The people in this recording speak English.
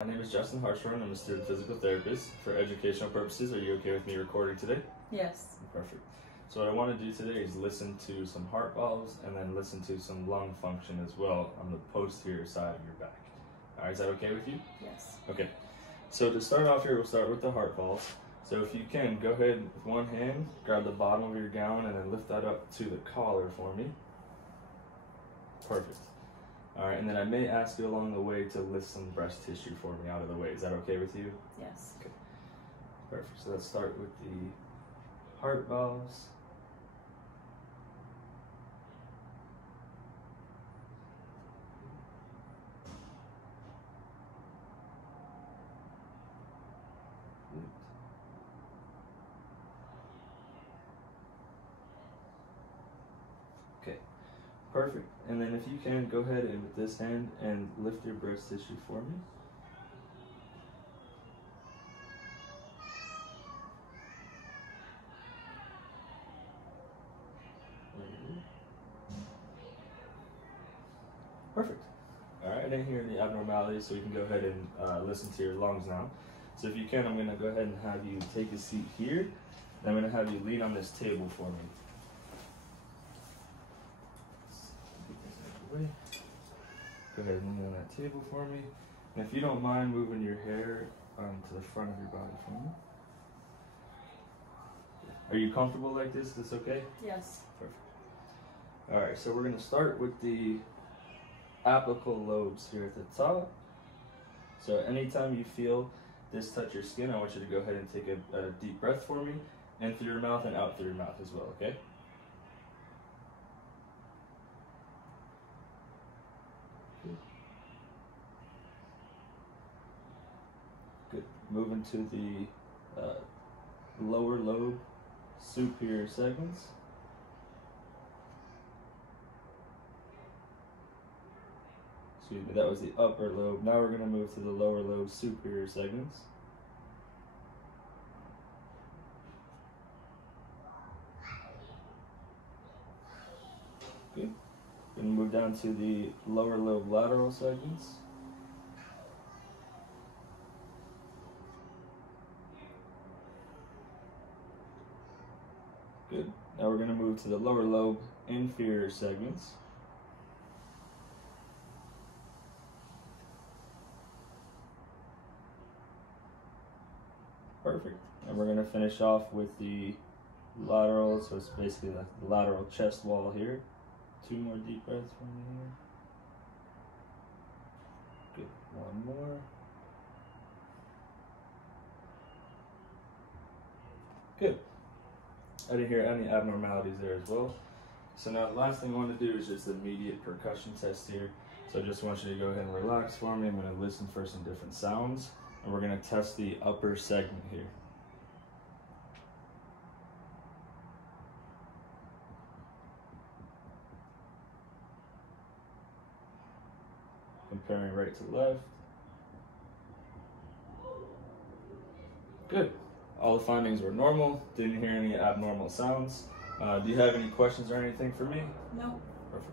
My name is Justin Harshorn. I'm a student physical therapist. For educational purposes, are you okay with me recording today? Yes. Perfect. So what I want to do today is listen to some heart valves and then listen to some lung function as well on the posterior side of your back. All right, is that okay with you? Yes. Okay. So to start off here, we'll start with the heart valves. So if you can, go ahead with one hand, grab the bottom of your gown and then lift that up to the collar for me. Perfect. All right, and then I may ask you along the way to lift some breast tissue for me out of the way. Is that okay with you? Yes. Okay. Perfect. So let's start with the heart valves. Okay. Perfect. And then if you can, go ahead and with this hand and lift your breast tissue for me. Perfect. All right, I didn't hear any abnormalities, so we can go ahead and listen to your lungs now. So if you can, I'm going to go ahead and have you take a seat here. And I'm going to have you lean on this table for me. Go ahead and lean on that table for me. And if you don't mind moving your hair to the front of your body for me. Are you comfortable like this? Is this okay? Yes. Perfect. All right, so we're going to start with the apical lobes here at the top. So anytime you feel this touch your skin, I want you to go ahead and take a deep breath for me, in through your mouth and out through your mouth as well, okay? Good. Moving to the lower lobe superior segments. Excuse me, that was the upper lobe. Now we're going to move to the lower lobe superior segments. Good. Going to move down to the lower lobe lateral segments. Good. Now we're going to move to the lower lobe inferior segments. Perfect. And we're going to finish off with the lateral, so it's basically like the lateral chest wall here. 2 more deep breaths from me here. Good. 1 more. Good. I didn't hear any abnormalities there as well. So now the last thing I want to do is just the immediate percussion test here. So I just want you to go ahead and relax for me. I'm going to listen for some different sounds. And we're going to test the upper segment here. Comparing right to left. Good. All the findings were normal. Didn't hear any abnormal sounds. Do you have any questions or anything for me? No. Perfect.